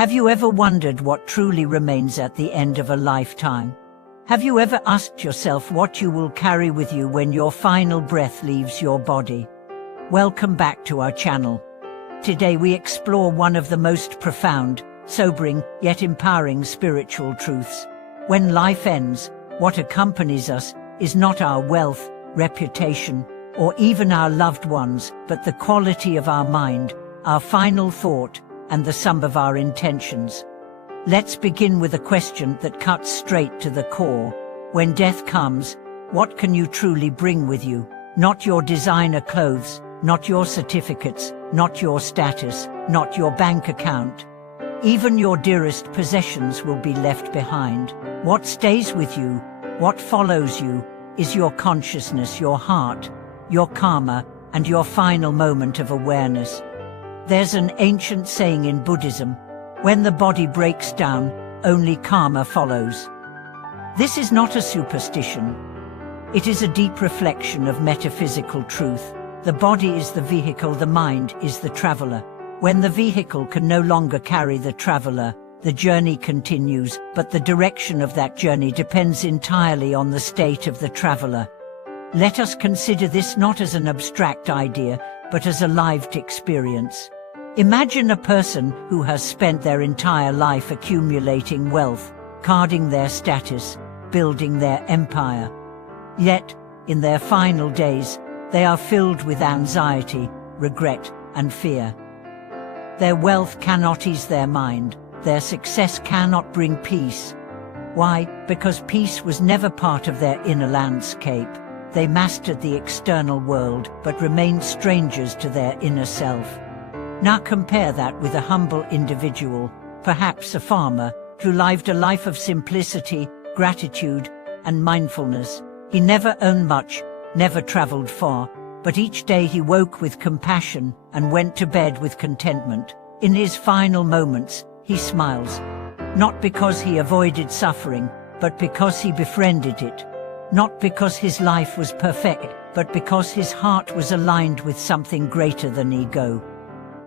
Have you ever wondered what truly remains at the end of a lifetime? Have you ever asked yourself what you will carry with you when your final breath leaves your body? Welcome back to our channel. Today we explore one of the most profound, sobering, yet empowering spiritual truths. When life ends, what accompanies us is not our wealth, reputation, or even our loved ones, but the quality of our mind, our final thought, and the sum of our intentions. Let's begin with a question that cuts straight to the core. When death comes, what can you truly bring with you? Not your designer clothes, not your certificates, not your status, not your bank account. Even your dearest possessions will be left behind. What stays with you, what follows you, is your consciousness, your heart, your karma, and your final moment of awareness. There's an ancient saying in Buddhism, when the body breaks down, only karma follows. This is not a superstition. It is a deep reflection of metaphysical truth. The body is the vehicle, the mind is the traveler. When the vehicle can no longer carry the traveler, the journey continues, but the direction of that journey depends entirely on the state of the traveler. Let us consider this not as an abstract idea, but as a lived experience. Imagine a person who has spent their entire life accumulating wealth, guarding their status, building their empire. Yet, in their final days, they are filled with anxiety, regret, and fear. Their wealth cannot ease their mind, their success cannot bring peace. Why? Because peace was never part of their inner landscape. They mastered the external world, but remained strangers to their inner self. Now compare that with a humble individual, perhaps a farmer, who lived a life of simplicity, gratitude, and mindfulness. He never owned much, never traveled far, but each day he woke with compassion and went to bed with contentment. In his final moments, he smiles. Not because he avoided suffering, but because he befriended it. Not because his life was perfect, but because his heart was aligned with something greater than ego.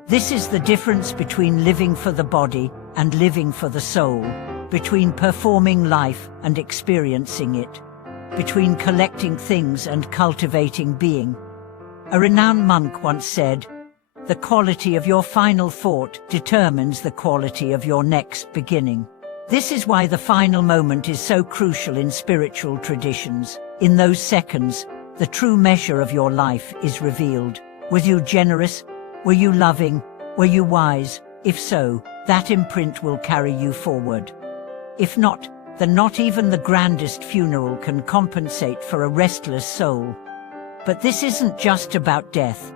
This is the difference between living for the body and living for the soul, between performing life and experiencing it, between collecting things and cultivating being. A renowned monk once said, "The quality of your final thought determines the quality of your next beginning." This is why the final moment is so crucial in spiritual traditions. In those seconds, the true measure of your life is revealed. Were you generous? Were you loving? Were you wise? If so, that imprint will carry you forward. If not, then not even the grandest funeral can compensate for a restless soul. But this isn't just about death.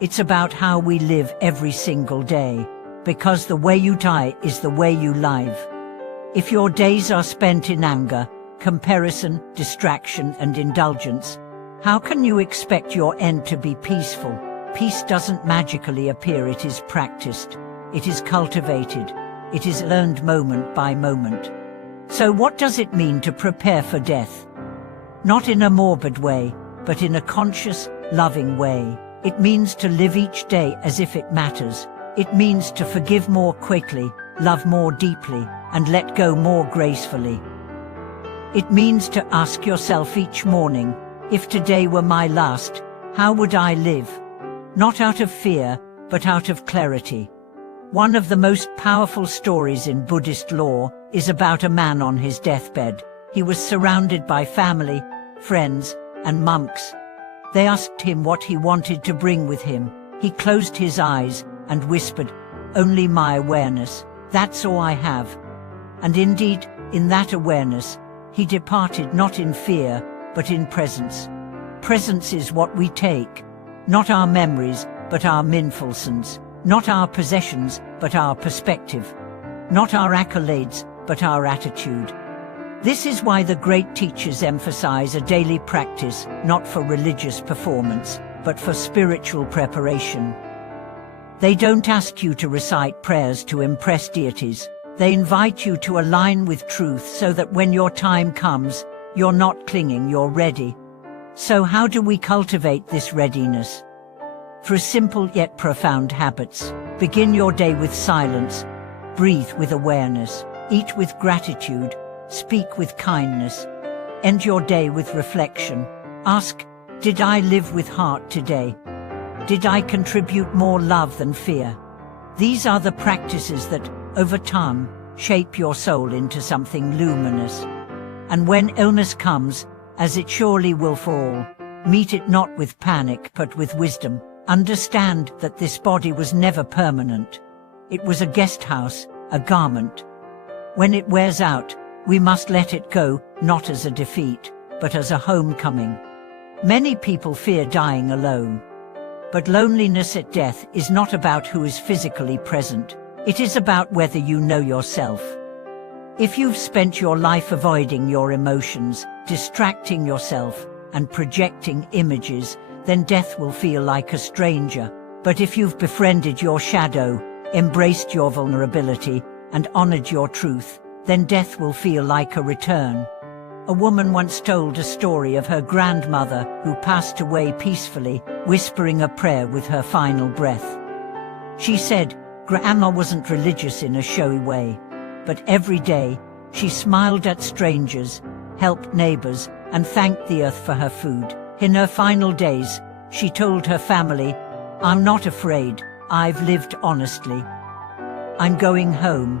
It's about how we live every single day, because the way you die is the way you live. If your days are spent in anger, comparison, distraction, and indulgence, how can you expect your end to be peaceful? Peace doesn't magically appear, it is practiced, it is cultivated, it is learned moment by moment. So what does it mean to prepare for death? Not in a morbid way, but in a conscious, loving way. It means to live each day as if it matters. It means to forgive more quickly, love more deeply, and let go more gracefully. It means to ask yourself each morning, if today were my last, how would I live? Not out of fear, but out of clarity. One of the most powerful stories in Buddhist lore is about a man on his deathbed. He was surrounded by family, friends, and monks. They asked him what he wanted to bring with him. He closed his eyes and whispered, "Only my awareness. That's all I have." And indeed, in that awareness, he departed not in fear, but in presence. Presence is what we take. Not our memories, but our mindfulness. Not our possessions, but our perspective. Not our accolades, but our attitude. This is why the great teachers emphasize a daily practice, not for religious performance, but for spiritual preparation. They don't ask you to recite prayers to impress deities. They invite you to align with truth so that when your time comes, you're not clinging, you're ready. So how do we cultivate this readiness? Through simple yet profound habits. Begin your day with silence. Breathe with awareness, eat with gratitude, speak with kindness. End your day with reflection. Ask, did I live with heart today? Did I contribute more love than fear? These are the practices that, over time, shape your soul into something luminous. And when illness comes, as it surely will for all, meet it not with panic but with wisdom. Understand that this body was never permanent. It was a guest house, a garment. When it wears out, we must let it go, not as a defeat, but as a homecoming. Many people fear dying alone. But loneliness at death is not about who is physically present. It is about whether you know yourself. If you've spent your life avoiding your emotions, distracting yourself, and projecting images, then death will feel like a stranger. But if you've befriended your shadow, embraced your vulnerability, and honored your truth, then death will feel like a return. A woman once told a story of her grandmother who passed away peacefully, whispering a prayer with her final breath. She said, Grandma wasn't religious in a showy way, but every day she smiled at strangers, helped neighbors, and thanked the earth for her food. In her final days, she told her family, I'm not afraid, I've lived honestly. I'm going home.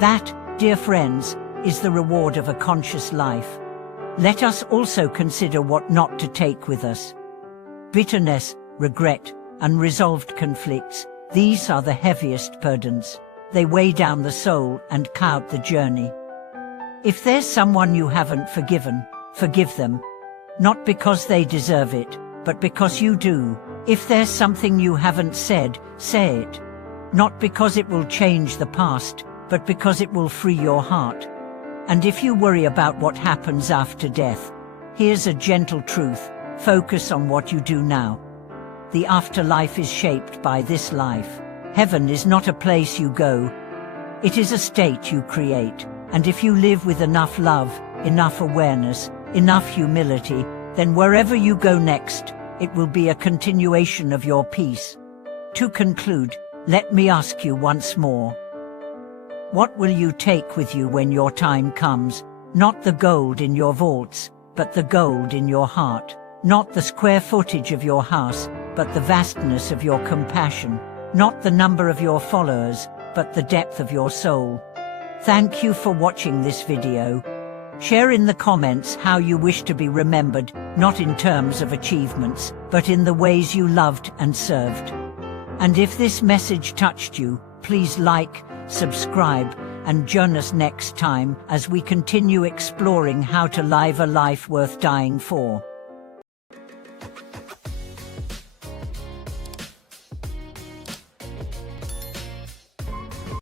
That, dear friends, is the reward of a conscious life. Let us also consider what not to take with us. Bitterness, regret, unresolved conflicts, these are the heaviest burdens. They weigh down the soul and cloud the journey. If there's someone you haven't forgiven, forgive them. Not because they deserve it, but because you do. If there's something you haven't said, say it. Not because it will change the past, but because it will free your heart. And if you worry about what happens after death, here's a gentle truth: focus on what you do now. The afterlife is shaped by this life. Heaven is not a place you go. It is a state you create. And if you live with enough love, enough awareness, enough humility, then wherever you go next, it will be a continuation of your peace. To conclude, let me ask you once more. What will you take with you when your time comes? Not the gold in your vaults, but the gold in your heart. Not the square footage of your house, but the vastness of your compassion. Not the number of your followers, but the depth of your soul. Thank you for watching this video. Share in the comments how you wish to be remembered, not in terms of achievements, but in the ways you loved and served. And if this message touched you, please like, subscribe, and join us next time as we continue exploring how to live a life worth dying for.